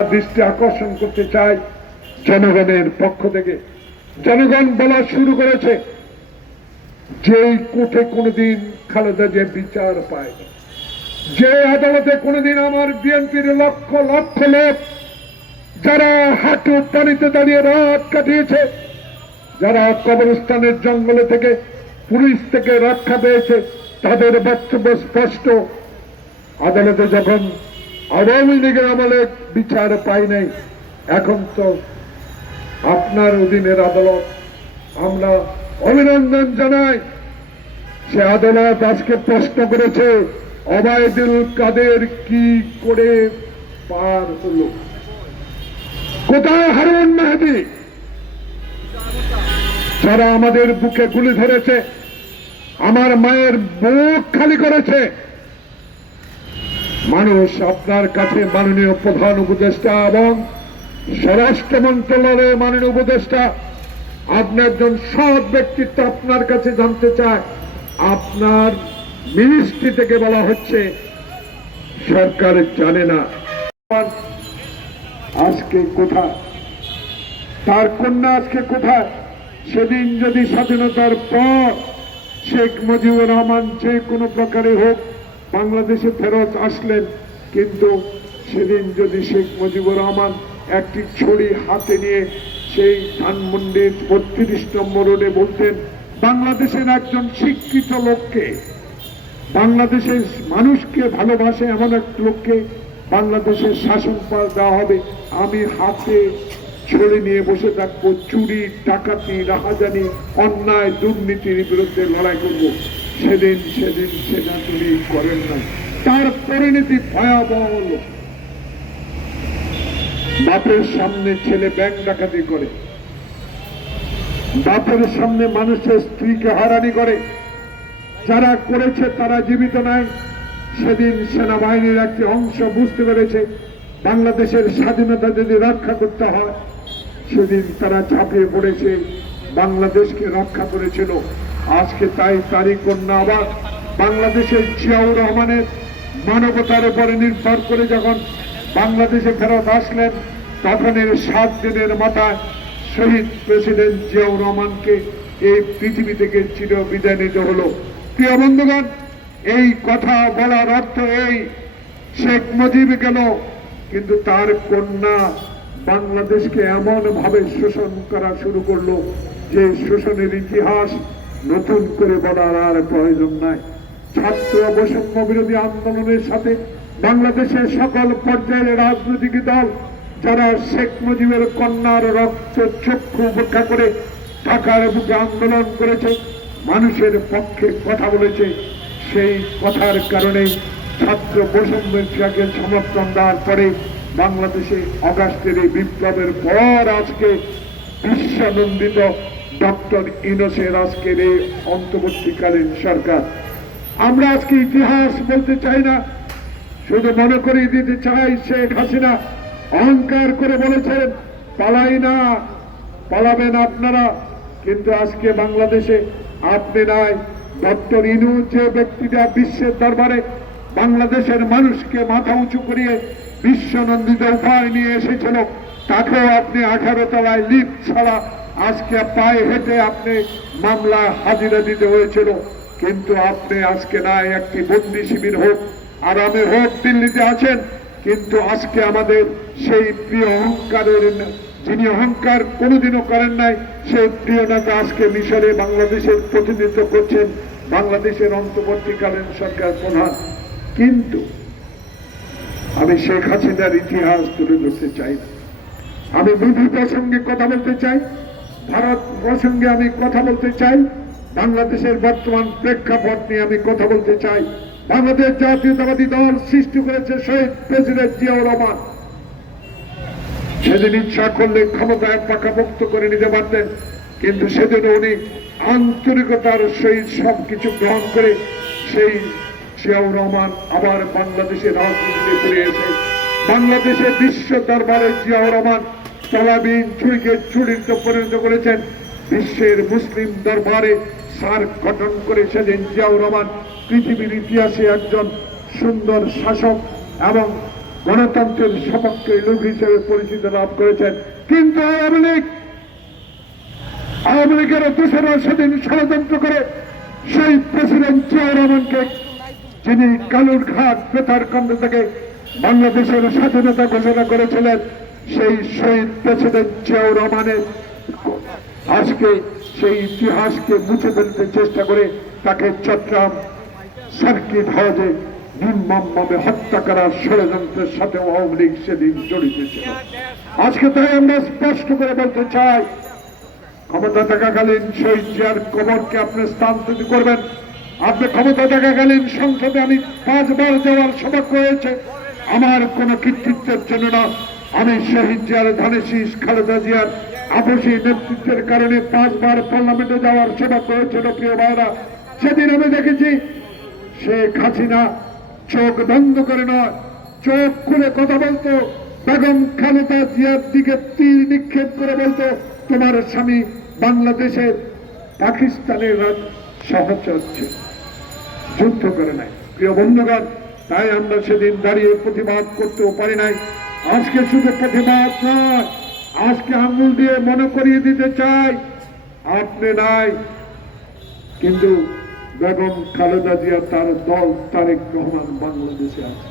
দৃষ্টি আকর্ষণ করতে চাই জনগণের পক্ষ থেকে। জনগণ বলা শুরু করেছে যে কোর্টে কোনোদিন খালেদা জিয়া বিচার পায়নি, যে আদালতে কোনোদিন আমার বিএনপির লক্ষ লক্ষ লোক যারা হাঁটু পানিতে দাঁড়িয়ে রাত কাটিয়েছে, যারা কবরস্থানের জঙ্গলে থেকে পুলিশ থেকে রক্ষা পেয়েছে, তাদের বক্তব্য স্পষ্ট। আদালতে যখন আওয়ামী লীগের আমলে বিচার পাই নাই, এখন তো আপনার অধীনের আদালত, আমরা অভিনন্দন জানাই। সে আদালত আজকে প্রশ্ন করেছে ওবায়দুল কাদের কি করে পার হলো, কোথায় হারুন মেহেদী, যারা আমাদের বুকে গুলি ধরেছে, আমার মায়ের বুক খালি করেছে। মানুষ আপনার কাছে মাননীয় প্রধান উপদেষ্টা এবং স্বরাষ্ট্র মন্ত্রণালয়ের মাননীয় উপদেষ্টা, আপনার একজন সৎ ব্যক্তিত্ব আপনার কাছে জানতে চায়। আপনার মিনিস্ট্রি থেকে বলা হচ্ছে সরকার জানে না আজকে কোথায়, তার কন্যা আজকে কোথায়। সেদিন যদি স্বাধীনতার পর শেখ মুজিবুর রহমান যে কোনো প্রকারে হোক বাংলাদেশে ফেরত আসলেন, কিন্তু সেদিন যদি শেখ মুজিবুর রহমান একটি ছড়ি হাতে নিয়ে সেই ধানমন্ডির ৩২ নম্বর রোডে বলতেন বাংলাদেশের একজন শিক্ষিত লোককে, বাংলাদেশের মানুষকে ভালোবাসে এমন এক লোককে বাংলাদেশের শাসন দেওয়া হবে, আমি হাতে ছড়ি নিয়ে বসে থাকবো, চুরি ডাকাতি রাহাজানি অন্যায় দুর্নীতির বিরুদ্ধে লড়াই করব। সেদিন সেটা তিনি করেন না। তার পরিণতি ভয়াবহ। বাপের সামনে ছেলে ব্যাংক ডাকাতি করে, বাপের সামনে মানুষের স্ত্রীকে হারানি করে, যারা করেছে তারা জীবিত নাই। সেদিন সেনাবাহিনীর একটি অংশ বুঝতে পেরেছে বাংলাদেশের স্বাধীনতা যদি রক্ষা করতে হয়, সেদিন তারা ঝাঁপিয়ে পড়েছে, বাংলাদেশকে রক্ষা করেছিল। আজকে তারই কন্যা আবার বাংলাদেশের জিয়াউর রহমানের মানবতার উপরে নির্ভর করে যখন বাংলাদেশে ফেরত আসলেন, তখন এর 7 দিনের মাথায় শহীদ প্রেসিডেন্ট জিয়াউর রহমানকে এই পৃথিবী থেকে চির বিদায় নিতে হলো। প্রিয় বন্ধুগণ, এই কথা বলার অর্থ এই, শেখ মুজিব গেল, কিন্তু তার কন্যা বাংলাদেশকে এমন ভাবে শোষণ করা শুরু করলো যে শোষণের ইতিহাস নতুন করে বলার আর প্রয়োজন নাই। ছাত্র বৈষম্য বিরোধী আন্দোলনের সাথে বাংলাদেশের সকল পর্যায়ের রাজনৈতিক দল যারা শেখ মুজিবের কন্যার রক্ত চক্ষু উপেক্ষা করে ঢাকার বুকে আন্দোলন করেছে, মানুষের পক্ষে কথা বলেছে, সেই কথার কারণে ছাত্র বৈষম্যকে সমর্থন দেওয়ার পরে বাংলাদেশে অগাস্টের এই বিপ্লবের পর আজকে বিশ্বনন্দিত ডক্টর ইউনূসের আজকের এই অন্তর্বর্তীকালীন সরকার। আমরা আজকে ইতিহাস বলতে চাই না, শুধু মনে করিয়ে দিতে চাই শেখ হাসিনা অহংকার করে বলেছেন পালাই না, পালাবেন আপনারা, কিন্তু আজকে বাংলাদেশে আপনি নাই। ডক্টর ইউনূস যে ব্যক্তিটা বিশ্বের দরবারে বাংলাদেশের মানুষকে মাথা উঁচু করিয়ে বিশ্বনন্দিত উপায় নিয়ে এসেছিল, তাকেও আপনি 18 তলায় লিফট ছাড়া আজকে পায়ে হেঁটে আপনি মামলা হাজিরা দিতে হয়েছিল। কিন্তু আপনি আজকে নাই, একটি বন্দি শিবির হোক আরামে হোক দিল্লিতে আছেন, কিন্তু আজকে আমাদের সেই প্রিয় অহংকারের, যিনি অহংকার কোনোদিনও করেন নাই, সেই প্রিয় নেতা আজকে মিশরে বাংলাদেশের প্রতিনিধিত্ব করছেন, বাংলাদেশের অন্তর্বর্তীকালীন সরকার প্রধান। কিন্তু আমি শেখ হাসিনার ইতিহাস তুলে ধরতে চাই না, আমি বিধি প্রসঙ্গে কথা বলতে চাই, ভারত প্রসঙ্গে আমি কথা বলতে চাই, বাংলাদেশের বর্তমান প্রেক্ষাপট নিয়ে আমি কথা বলতে চাই। বাংলাদেশ জাতীয়তাবাদী দল সৃষ্টি করেছে শহীদ প্রেসিডেন্ট জিয়াউর রহমান। সেদিন ইচ্ছা করলে ক্ষমতায় পাকাপোক্ত করে নিতে পারতেন, কিন্তু সেদিন উনি আন্তরিকতার সহিত সবকিছু গ্রহণ করে সেই জিয়াউর রহমান আবার বাংলাদেশের রাজনীতিতে ফিরে এসে বাংলাদেশের বিশ্ব দরবারে জিয়াউর রহমান তলাবিহীন চুরিকে চুরিতে পরিণত করেছেন। বিশ্বের মুসলিম দরবারে সার্ক গঠন করে সেদিন জিয়াউর রহমান পৃথিবীর ইতিহাসে একজন সুন্দর শাসক এবং গণতন্ত্রের সপক্ষে লোক হিসেবে পরিচিত লাভ করেছেন। কিন্তু আওয়ামী লীগের দোষরা সেদিন ষড়যন্ত্র করে সেই প্রেসিডেন্ট জিয়াউর রহমানকে, যিনি কালুরঘাট বেতারকান্ড থেকে বাংলাদেশের স্বাধীনতা ঘোষণা করেছিলেন, সেই শহীদ প্রেসিডেন্ট জিয়াউর রহমানের আজকে সেই ইতিহাসকে মুছে ফেলতে চেষ্টা করে তাকে চট্টগ্রাম সার্কিট হাউসে নির্মমভাবে হত্যা করার ষড়যন্ত্রের সাথে আওয়ামী লীগ সেদিন জড়িত ছিল। আজকে তাই আমরা স্পষ্ট করে বলতে চাই, ক্ষমতা থাকাকালীন শহীদ জিয়ার কবরকে আপনি স্থানান্তরিত করবেন। আপনি ক্ষমতা থাকাকালীন সংসদে আমি 5 বার যাওয়ার সৌভাগ্য হয়েছে, আমার কোন কৃতিত্বের জন্য না। আমি শহীদ জিয়ার ধানেশীষ খালেদা জিয়ার আপসী নেতৃত্বের কারণে 5 বার পার্লামেন্টে যাওয়ার সৌভাগ্য হয়েছিল। প্রিয় ভাইরা, সেদিন আমি দেখেছি শেখ হাসিনা চোখ বন্ধ করে নয়, চোখ খুলে কথা বলতো। বেগম খালেদা জিয়ার দিকে তীর নিক্ষেপ করে বলতো, তোমার স্বামী বাংলাদেশের পাকিস্তানের সহচর্য, যুদ্ধ করে নাই। প্রিয় বন্ধুগণ, তাই আমরা সেদিন দাঁড়িয়ে প্রতিবাদ করতেও পারি নাই। আজকে শুধু প্রতিবাদ নয়, আজকে আঙুল দিয়ে মনে করিয়ে দিতে চাই, আপনি নাই, কিন্তু বেগম খালেদা জিয়া তার দল তারেক রহমান বাংলাদেশে আছে।